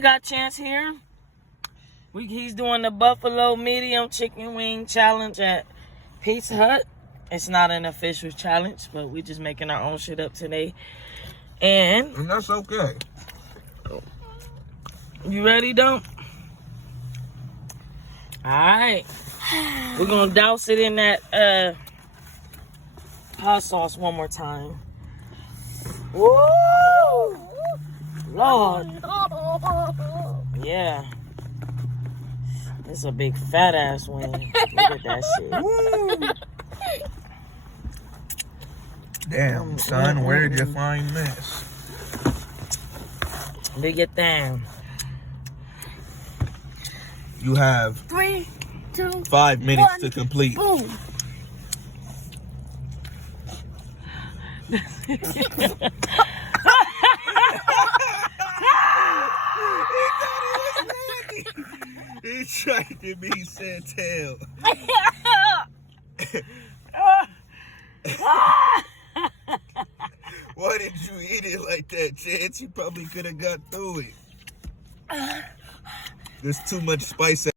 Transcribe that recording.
Got Chance here. He's doing the buffalo medium chicken wing challenge at Pizza Hut. It's not an official challenge, but we just making our own shit up today. And that's okay. You ready, Dump? Alright. We're gonna douse it in that hot sauce one more time. Woo! Lord. Yeah. It's a big fat ass wing. Look at that shit. Damn, son, where did you find this? Big it down. You have 3, 2, 5 minutes 1, to complete. Boom. He tried to be Santel. Why did you eat it like that, Chance? You probably could have got through it. There's too much spice.